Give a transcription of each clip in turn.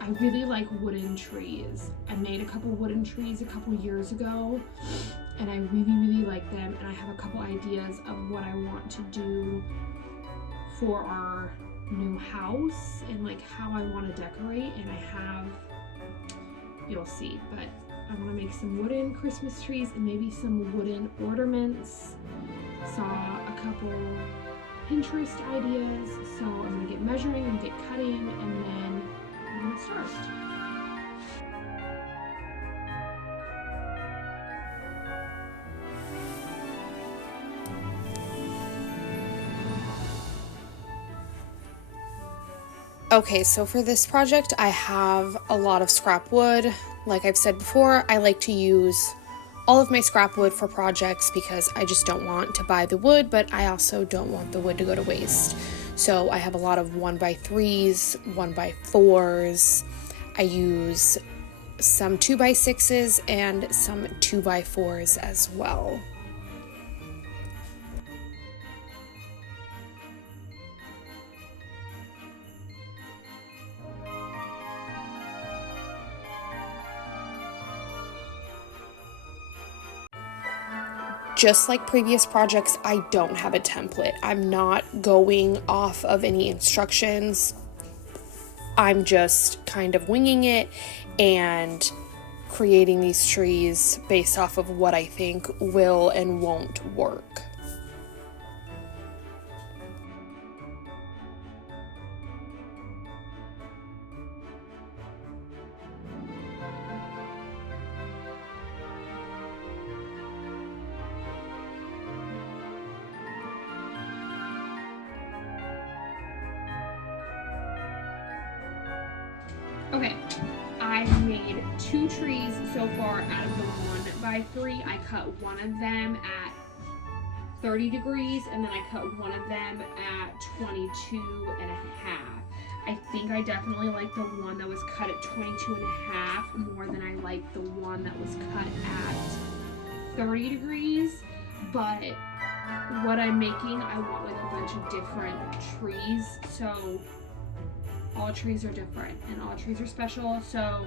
I really like wooden trees. I made a couple wooden trees a couple years ago, and I really like them, and I have a couple ideas of what I want to do for our new house and like how I want to decorate, and you'll see, but I want to make some wooden Christmas trees and maybe some wooden ornaments. Saw a couple Pinterest ideas, so I'm gonna get measuring and get cutting, and then I'm gonna start. Okay, so for this project, I have a lot of scrap wood. Like I've said before, I like to use all of my scrap wood for projects because I just don't want to buy the wood, but I also don't want the wood to go to waste. So I have a lot of 1x3s, 1x4s. I use some 2x6s and some 2x4s as well. Just like previous projects, I don't have a template. I'm not going off of any instructions. I'm just kind of winging it and creating these trees based off of what I think will and won't work. Okay, I've made 2 trees so far out of the 1x3. I cut one of them at 30 degrees, and then I cut one of them at 22 and a half. I think I definitely like the one that was cut at 22 and a half more than I like the one that was cut at 30 degrees, but what I'm making, I want like a bunch of different trees, so all trees are different and all trees are special, so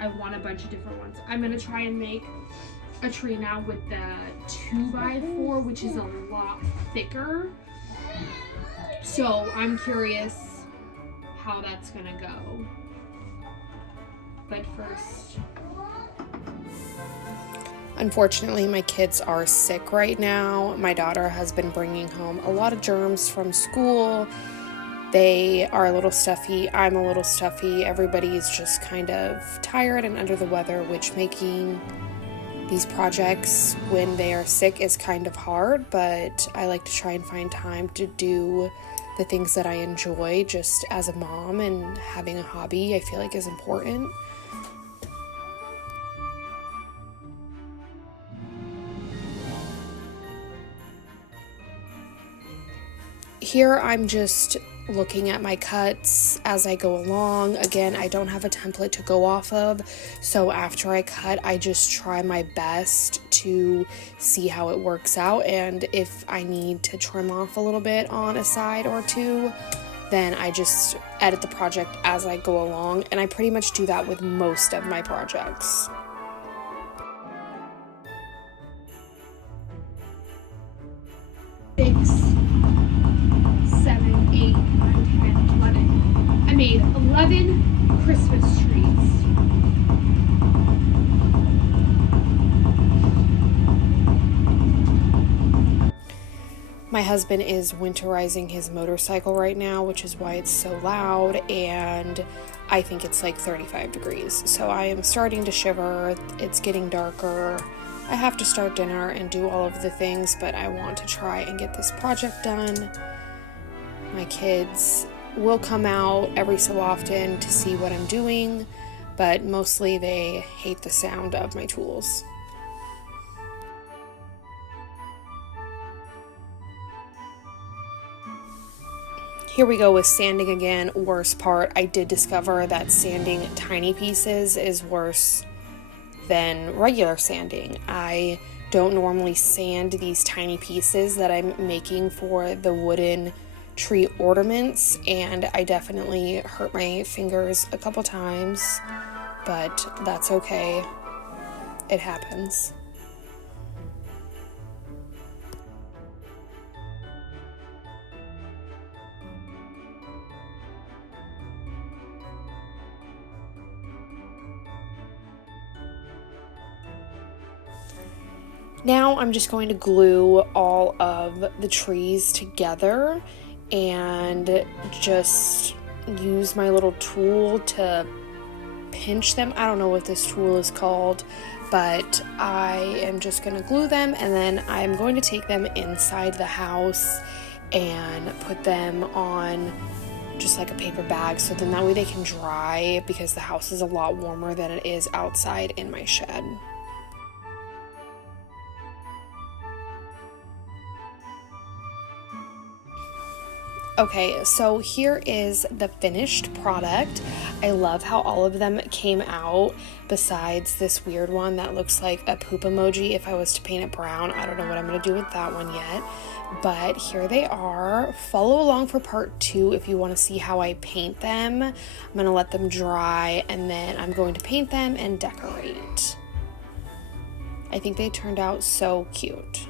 I want a bunch of different ones. I'm gonna try and make a tree now with the 2x4, which is a lot thicker, so I'm curious how that's gonna go. But first, unfortunately, my kids are sick right now. My daughter has been bringing home a lot of germs from school. They are a little stuffy. I'm a little stuffy. Everybody's just kind of tired and under the weather, which making these projects when they are sick is kind of hard, but I like to try and find time to do the things that I enjoy just as a mom, and having a hobby I feel like is important. Here I'm just looking at my cuts as I go along. Again, I don't have a template to go off of, so after I cut, I just try my best to see how it works out, and if I need to trim off a little bit on a side or two, then I just edit the project as I go along, and I pretty much do that with most of my projects. I made 11 Christmas trees. My husband is winterizing his motorcycle right now, which is why it's so loud, and I think it's like 35 degrees. So I am starting to shiver. It's getting darker. I have to start dinner and do all of the things, but I want to try and get this project done. My kids will come out every so often to see what I'm doing, but mostly they hate the sound of my tools. Here we go with sanding again. Worst part, I did discover that sanding tiny pieces is worse than regular sanding. I don't normally sand these tiny pieces that I'm making for the wooden tree ornaments, and I definitely hurt my fingers a couple times, but that's okay. It happens. Now I'm just going to glue all of the trees together and just use my little tool to pinch them. I don't know what this tool is called, but I am just going to glue them, and then I'm going to take them inside the house and put them on just like a paper bag, so then that way they can dry, because the house is a lot warmer than it is outside in my shed. Okay, so here is the finished product. I love how all of them came out, besides this weird one that looks like a poop emoji. If I was to paint it brown, I don't know what I'm going to do with that one yet. But here they are. Follow along for part 2 if you want to see how I paint them. I'm going to let them dry, and then I'm going to paint them and decorate. I think they turned out so cute.